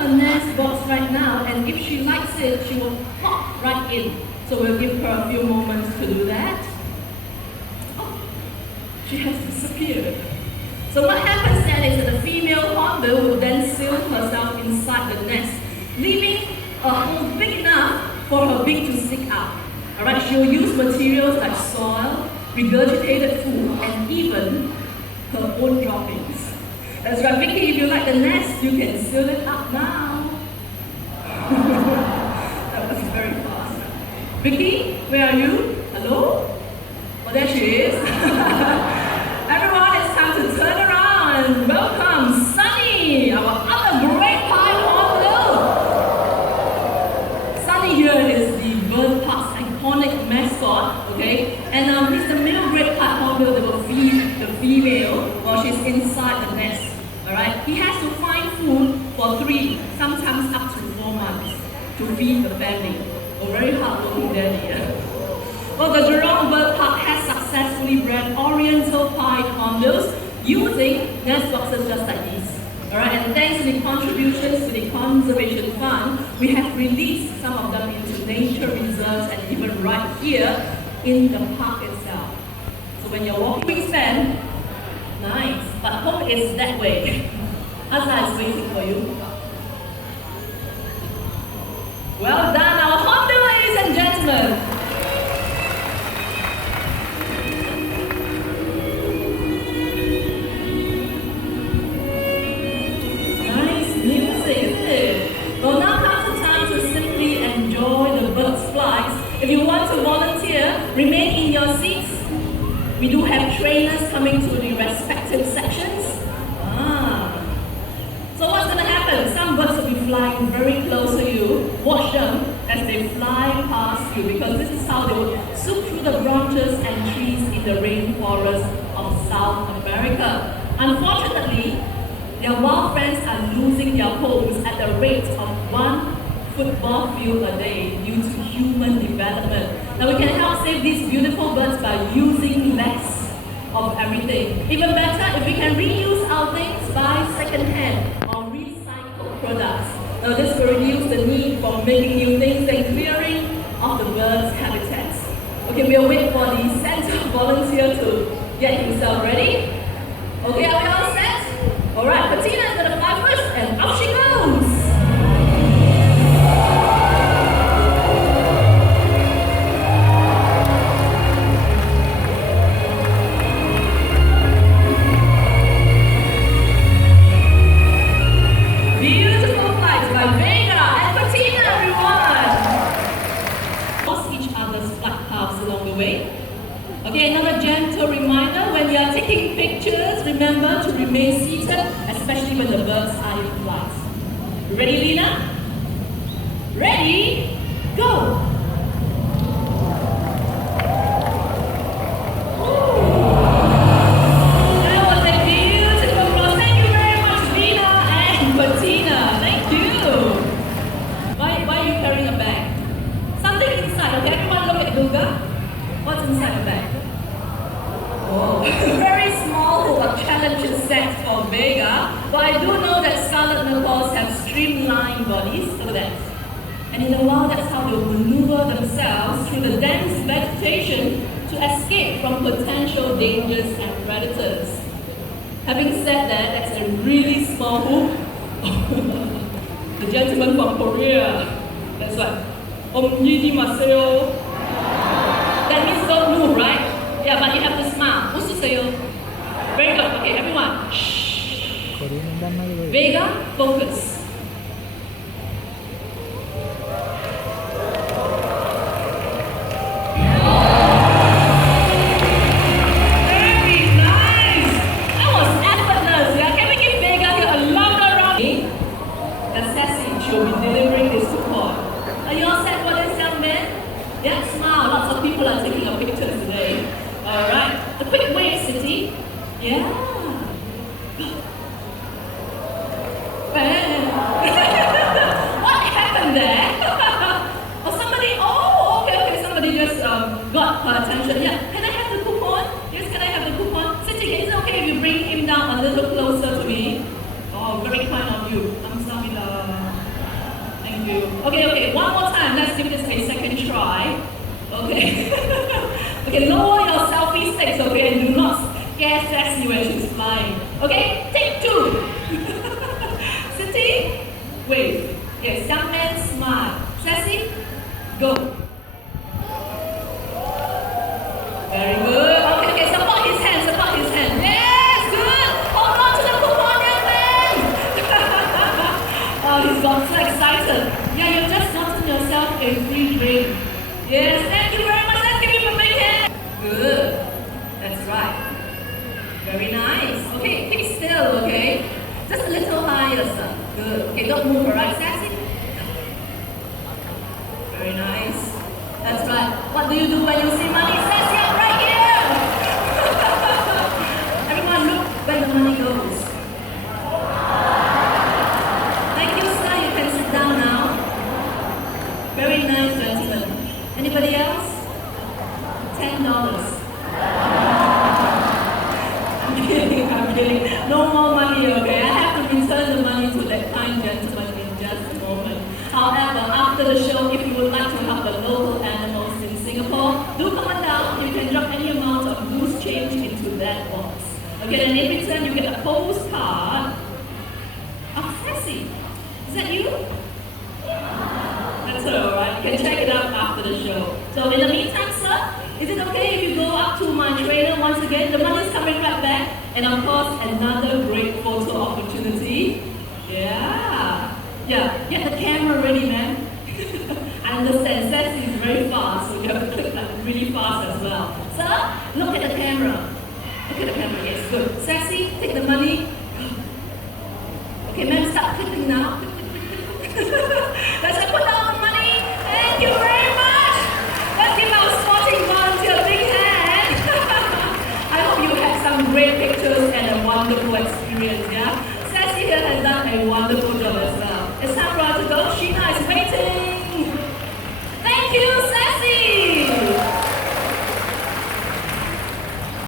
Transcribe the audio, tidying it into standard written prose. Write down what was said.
her nest box right now, and if she likes it, she will pop right in. So we'll give her a few moments to do that. Oh, she has disappeared. So what happens then is that the female hornbill will then seal herself inside the nest, leaving a hole big enough for her beak to stick out. Alright, she'll use materials like soil, regurgitated food, and even her own droppings. That's right, Vicky, if you like the nest, you can seal it up now. That was very fast. Vicky, where are you? Hello? Oh, there she is. Everyone, it's time to turn around. Welcome, Sunny, our other great pie hornbill. Sunny here is the bird park's iconic mascot, okay? And he's the male great pie hornbill that will feed the female while she's inside the nest. Alright? He has to find food for 3, sometimes up to 4 months to feed the family. A very hard-working daddy. Well, the Jurong Bird Park has successfully bred oriental pied hornbills using nest boxes just like these. Alright, and thanks to the contributions to the Conservation Fund, we have released some of them into nature reserves and even right here in the park itself. So when you're walking stand, nice, but home is that way. Asa is waiting for you. Well done, our hornbill, ladies and gentlemen. Nice music, isn't it? Well, now comes the time to simply enjoy the bird's flights. If you want to volunteer, remain in your seats. We do have trainers coming to the respective sections. So what's going to happen? Some birds will be flying very close to you. Watch them as they fly past you, because this is how they will swoop through the branches and trees in the rainforest of South America. Unfortunately, their wild friends are losing their homes at the rate of 1 football field a day due to human development. Now we can help save these beautiful birds by using less of everything. Even better, if we can reuse our things, buy second-hand or recycled products. Now this will reduce the need for making new things and clearing of the birds' habitats. Okay, we'll wait for the center volunteer to get himself ready. Okay, are we all set? Alright, Patina is going to fly first, and up she goes! Okay, another gentle reminder, when you are taking pictures, remember to remain seated, especially when the birds are in flight. Ready, Lena? Ready? Go! That was a beautiful cross. Thank you very much, Lena and Bettina. Thank you. Why are you carrying a bag? Something inside, okay? Everyone look at Guga. What's inside the bag? Oh, very small challenge set for Vega. But I do know that scarlet macaws have streamlined bodies. Look at that. And in the wild, that's how they maneuver themselves through the dense vegetation to escape from potential dangers and predators. Having said that, that's a really small hoop. The gentleman from Korea. That's right. Omnidimaseo. That means don't move, right? Yeah, but you have to smile. Ususayo. Very good. Okay, everyone. Shh. Vega, focus. Very nice. That was effortless. Yeah, can we give Vega here a longer round? The sassy she'll be delivering this support. Are you all set for this, young man? Yeah, smile. Lots of people are taking a picture today. Alright. The quick wave, City. Yeah. What happened there? Oh, somebody, okay, somebody just got her attention. Yeah, can I have the coupon? Yes, can I have the coupon? City, is it okay if you bring him down a little closer to me? Oh, very kind of you. I'm sorry. you. Okay, one more time. Let's do this a second try. Okay. Okay, lower your selfie sticks, okay, and do not scare Sassy when she's flying. Okay, take two. City, wave. Yes, young man, smile. Sassy, go. Very good. Okay, support his hand, support his hand. Yes, good. Hold on to the coupon, young man. Oh, he's got so excited. Yeah, you've just gotten yourself a free drink. Yes, thank you very much. Let's give him a big hand. Good. That's right. Very nice. Okay, keep still, okay? Just a little higher, son. Good. Okay, don't move, alright, Sassy? Very nice. That's right. What do you do when you see money? Sassy, I'm right here! Everyone, look where the money goes. Thank you, sir. You can sit down now. Very nice, gentlemen. Anybody else? $10. I'm kidding. No more money, okay? I have to return the money to that kind gentleman in just a moment. However, after the show, if you would like to help the local animals in Singapore, do comment down. You can drop any amount of loose change into that box. Okay, and in return, you get a postcard of Sassy. Is that you? That's her, alright? You can check it out after the show. So in the meantime, sir, is it okay if you go up to my trainer once again? The money's coming right back. And of course, another great photo opportunity. Yeah. Get the camera ready, man. I understand, Sassy is very fast, so you have to click that really fast as well. Sir, look at the camera. Look at the camera, yes, good. Sassy, take the money. Okay, ma'am, start clicking now. Let's put down the money. Thank you very much. Let's give our sporting volunteer a big hand. I hope you had some great pictures and a wonderful experience, yeah? Sassy here has done a wonderful job as well. It's time for us to go. Sheena,